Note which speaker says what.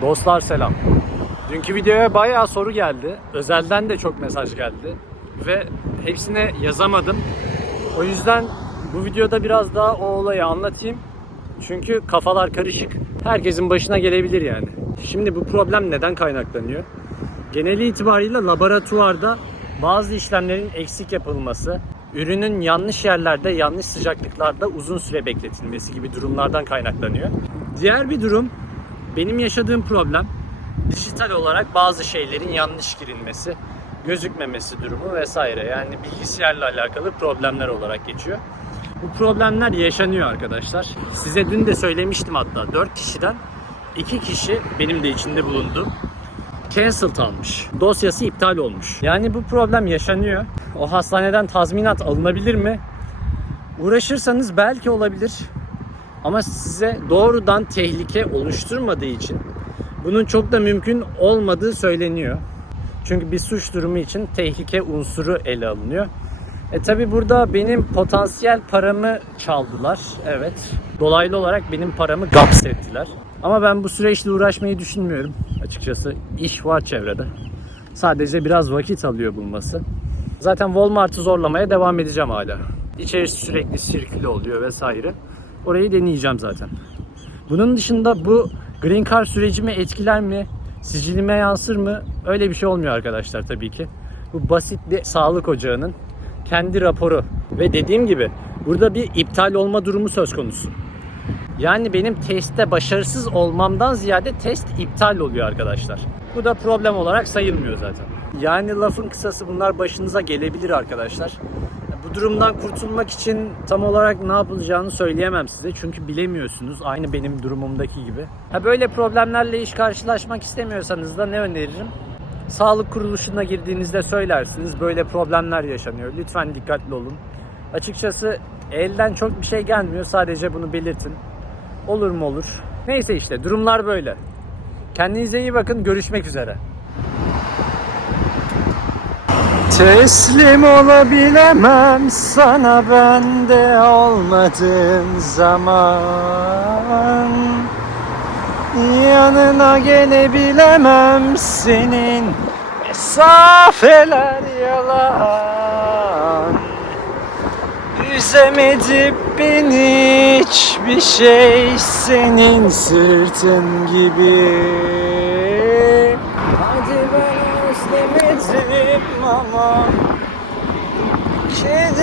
Speaker 1: Dostlar selam. Dünkü videoya bayağı soru geldi. Özelden de çok mesaj geldi. Ve hepsine yazamadım. O yüzden bu videoda biraz daha o olayı anlatayım. Çünkü kafalar karışık. Herkesin başına gelebilir yani. Şimdi bu problem neden kaynaklanıyor? Geneli itibariyle laboratuvarda bazı işlemlerin eksik yapılması, ürünün yanlış yerlerde, yanlış sıcaklıklarda uzun süre bekletilmesi gibi durumlardan kaynaklanıyor. Diğer bir durum benim yaşadığım problem dijital olarak bazı şeylerin yanlış girilmesi, gözükmemesi durumu vesaire. Yani bilgisayarla alakalı problemler olarak geçiyor. Bu problemler yaşanıyor arkadaşlar. Size dün de söylemiştim hatta 4 kişiden 2 kişi benim de içinde bulunduğum cancelled almış. Dosyası iptal olmuş. Yani bu problem yaşanıyor. O hastaneden tazminat alınabilir mi? Uğraşırsanız belki olabilir. Ama size doğrudan tehlike oluşturmadığı için bunun çok da mümkün olmadığı söyleniyor. Çünkü bir suç durumu için tehlike unsuru ele alınıyor. E tabi burada benim potansiyel paramı çaldılar. Evet. Dolaylı olarak benim paramı gaps ettiler. Ama ben bu süreçle uğraşmayı düşünmüyorum. Açıkçası iş var çevrede. Sadece biraz vakit alıyor bulması. Zaten Walmart'ı zorlamaya devam edeceğim hala. İçerisi sürekli sirküle oluyor vesaire. Orayı deneyeceğim zaten. Bunun dışında bu Green Card sürecimi etkiler mi? Sicilime yansır mı? Öyle bir şey olmuyor arkadaşlar tabii ki. Bu basit bir sağlık ocağının kendi raporu. Ve dediğim gibi burada bir iptal olma durumu söz konusu. Yani benim testte başarısız olmamdan ziyade test iptal oluyor arkadaşlar. Bu da problem olarak sayılmıyor zaten. Yani lafın kısası bunlar başınıza gelebilir arkadaşlar. Durumdan kurtulmak için tam olarak ne yapılacağını söyleyemem size. Çünkü bilemiyorsunuz aynı benim durumumdaki gibi. Ha böyle problemlerle hiç karşılaşmak istemiyorsanız da ne öneririm? Sağlık kuruluşuna girdiğinizde söylersiniz böyle problemler yaşanıyor. Lütfen dikkatli olun. Açıkçası elden çok bir şey gelmiyor. Sadece bunu belirtin. Olur mu olur. Neyse işte durumlar böyle. Kendinize iyi bakın. Görüşmek üzere. Teslim olabilemem sana bende olmadığın zaman. Yanına gelebilemem senin mesafeler yalan. Üzemedi beni hiçbir şey senin sırtın gibi. Hadi ben özlemedim ama özledim